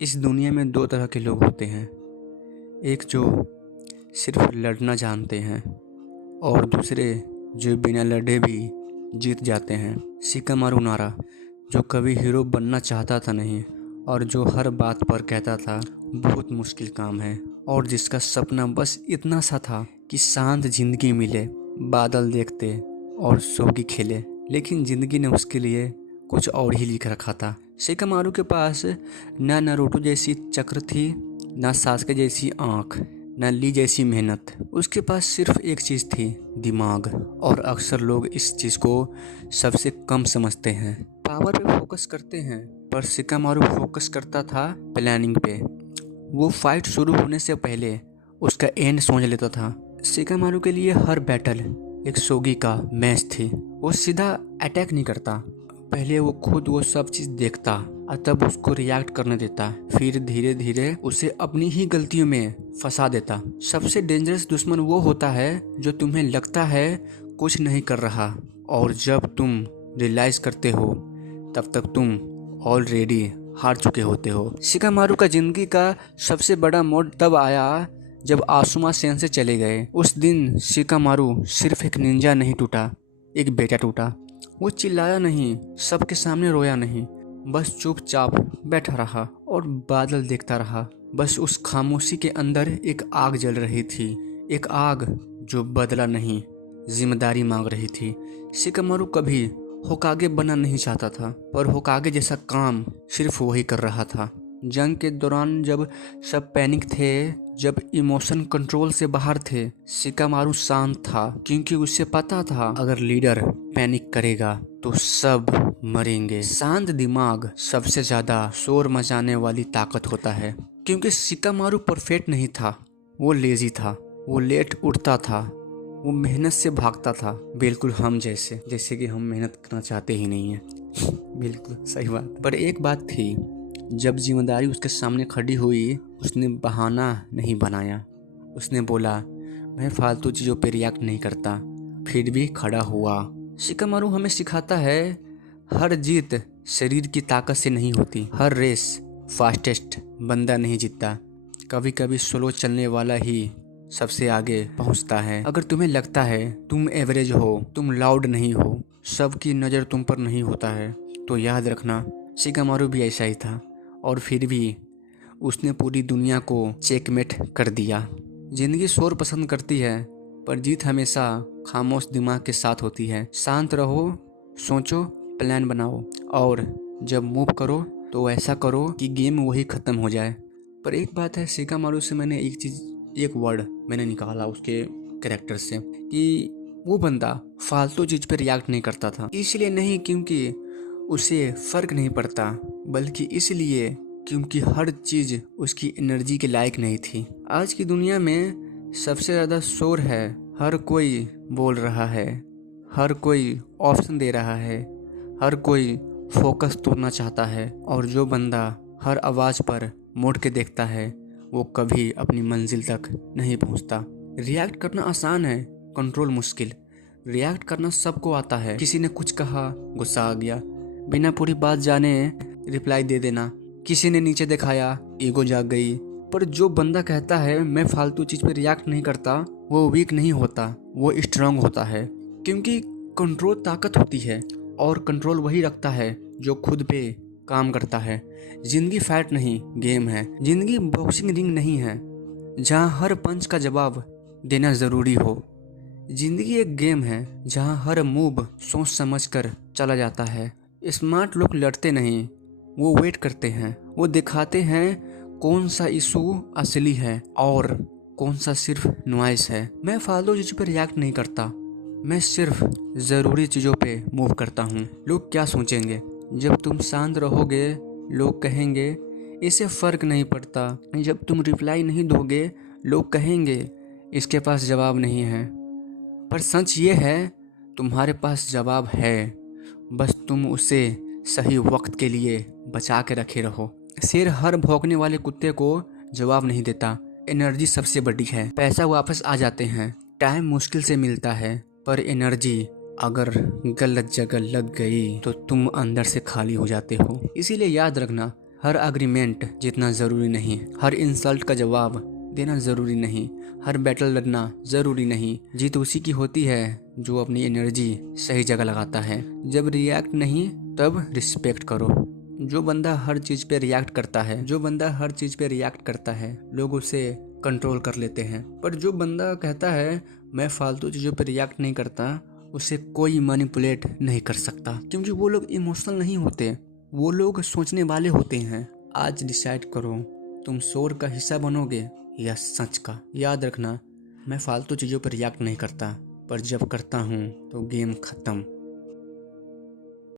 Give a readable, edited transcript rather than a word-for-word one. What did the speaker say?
इस दुनिया में दो तरह के लोग होते हैं। एक जो सिर्फ लड़ना जानते हैं और दूसरे जो बिना लड़े भी जीत जाते हैं। शिकामारू नारा, जो कभी हीरो बनना चाहता था नहीं और जो हर बात पर कहता था बहुत मुश्किल काम है, और जिसका सपना बस इतना सा था कि शांत जिंदगी मिले, बादल देखते और सोगी खेले। लेकिन जिंदगी ने उसके लिए कुछ और ही लिख रखा था। शिकामारू के पास ना नारुतो जैसी चक्र थी, ना सास्के जैसी आँख, ना ली जैसी मेहनत। उसके पास सिर्फ एक चीज़ थी, दिमाग। और अक्सर लोग इस चीज़ को सबसे कम समझते हैं। पावर पे फोकस करते हैं, पर शिकामारू फोकस करता था प्लानिंग पे। वो फाइट शुरू होने से पहले उसका एंड सोच लेता था। शिकामारू के लिए हर बैटल एक सोगी का मैच थी। वो सीधा अटैक नहीं करता, पहले वो खुद वो सब चीज़ देखता और तब उसको रिएक्ट करने देता, फिर धीरे धीरे उसे अपनी ही गलतियों में फंसा देता। सबसे डेंजरस दुश्मन वो होता है जो तुम्हें लगता है कुछ नहीं कर रहा, और जब तुम रियलाइज करते हो तब तक तुम ऑलरेडी हार चुके होते हो। शिकामारू का जिंदगी का सबसे बड़ा मोड़ तब आया जब आसुमा सेंसे चले गए। उस दिन शिकामारू सिर्फ एक निंजा नहीं टूटा, एक बेटा टूटा। वो चिल्लाया नहीं, सबके सामने रोया नहीं, बस चुपचाप बैठा रहा और बादल देखता रहा। बस उस खामोशी के अंदर एक आग जल रही थी, एक आग जो बदला नहीं, जिम्मेदारी मांग रही थी। शिकामारू कभी होकागे बनना नहीं चाहता था, पर होकागे जैसा काम सिर्फ वही कर रहा था। जंग के दौरान जब सब पैनिक थे, जब इमोशन कंट्रोल से बाहर थे, शिकामारू शांत था, क्योंकि उसे पता था अगर लीडर पैनिक करेगा तो सब मरेंगे। शांत दिमाग सबसे ज्यादा शोर मचाने वाली ताकत होता है। क्योंकि शिकामारू परफेक्ट नहीं था, वो लेजी था, वो लेट उठता था, वो मेहनत से भागता था, बिल्कुल हम जैसे कि हम मेहनत करना चाहते ही नहीं है। बिल्कुल सही बात। पर एक बात थी, जब जिम्मेदारी उसके सामने खड़ी हुई, उसने बहाना नहीं बनाया। उसने बोला, मैं फालतू चीज़ों पे रिएक्ट नहीं करता, फिर भी खड़ा हुआ। शिकामारू हमें सिखाता है, हर जीत शरीर की ताकत से नहीं होती, हर रेस फास्टेस्ट बंदा नहीं जीतता, कभी कभी स्लो चलने वाला ही सबसे आगे पहुंचता है। अगर तुम्हें लगता है तुम एवरेज हो, तुम लाउड नहीं हो, सबकी नज़र तुम पर नहीं होता है, तो याद रखना शिकामारू भी ऐसा ही था, और फिर भी उसने पूरी दुनिया को चेकमेट कर दिया। जिंदगी शोर पसंद करती है, पर जीत हमेशा खामोश दिमाग के साथ होती है। शांत रहो, सोचो, प्लान बनाओ, और जब मूव करो तो ऐसा करो कि गेम वही ख़त्म हो जाए। पर एक बात है, शिकामारू से मैंने एक वर्ड मैंने निकाला उसके कैरेक्टर से, कि वो बंदा फालतू चीज़ पर रिएक्ट नहीं करता था। इसलिए नहीं क्योंकि उसे फ़र्क नहीं पड़ता, बल्कि इसलिए क्योंकि हर चीज़ उसकी एनर्जी के लायक नहीं थी। आज की दुनिया में सबसे ज़्यादा शोर है, हर कोई बोल रहा है, हर कोई ऑप्शन दे रहा है, हर कोई फोकस तोड़ना चाहता है, और जो बंदा हर आवाज़ पर मुड़ के देखता है वो कभी अपनी मंजिल तक नहीं पहुंचता। रिएक्ट करना आसान है, कंट्रोल मुश्किल। रिएक्ट करना सबको आता है, किसी ने कुछ कहा, गुस्सा आ गया, बिना पूरी बात जाने रिप्लाई दे देना, किसी ने नीचे दिखाया, ईगो जाग गई। पर जो बंदा कहता है मैं फालतू चीज़ पे रिएक्ट नहीं करता, वो वीक नहीं होता, वो स्ट्रांग होता है। क्योंकि कंट्रोल ताकत होती है, और कंट्रोल वही रखता है जो खुद पे काम करता है। जिंदगी फाइट नहीं, गेम है। जिंदगी बॉक्सिंग रिंग नहीं है जहाँ हर पंच का जवाब देना ज़रूरी हो। जिंदगी एक गेम है जहाँ हर मूव सोच समझ कर चला जाता है। स्मार्ट लोग लड़ते नहीं, वो वेट करते हैं, वो दिखाते हैं कौन सा इशू असली है और कौन सा सिर्फ नॉइस है। मैं फालतू चीज़ों पर रिएक्ट नहीं करता, मैं सिर्फ ज़रूरी चीज़ों पे मूव करता हूँ। लोग क्या सोचेंगे? जब तुम शांत रहोगे लोग कहेंगे इसे फ़र्क नहीं पड़ता। जब तुम रिप्लाई नहीं दोगे लोग कहेंगे इसके पास जवाब नहीं है। पर सच ये है, तुम्हारे पास जवाब है, बस तुम उसे सही वक्त के लिए बचा के रखे रहो। शेर हर भौंकने वाले कुत्ते को जवाब नहीं देता। एनर्जी सबसे बड़ी है। पैसा वापस आ जाते हैं, टाइम मुश्किल से मिलता है, पर एनर्जी अगर गलत जगह लग गई तो तुम अंदर से खाली हो जाते हो। इसीलिए याद रखना, हर एग्रीमेंट जीतना ज़रूरी नहीं, हर इंसल्ट का जवाब देना ज़रूरी नहीं, हर बैटल लड़ना ज़रूरी नहीं। जीत उसी की होती है जो अपनी एनर्जी सही जगह लगाता है। जब रिएक्ट नहीं तब रिस्पेक्ट करो। जो बंदा हर चीज़ पे रिएक्ट करता है लोग उसे कंट्रोल कर लेते हैं। पर जो बंदा कहता है मैं फालतू चीज़ों पे रिएक्ट नहीं करता, उसे कोई मैनिपुलेट नहीं कर सकता, क्योंकि वो लोग इमोशनल नहीं होते, वो लोग सोचने वाले होते हैं। आज डिसाइड करो, तुम शोर का हिस्सा बनोगे या सच का। याद रखना, मैं फालतू चीज़ों पर रिएक्ट नहीं करता, पर जब करता हूँ तो गेम ख़त्म।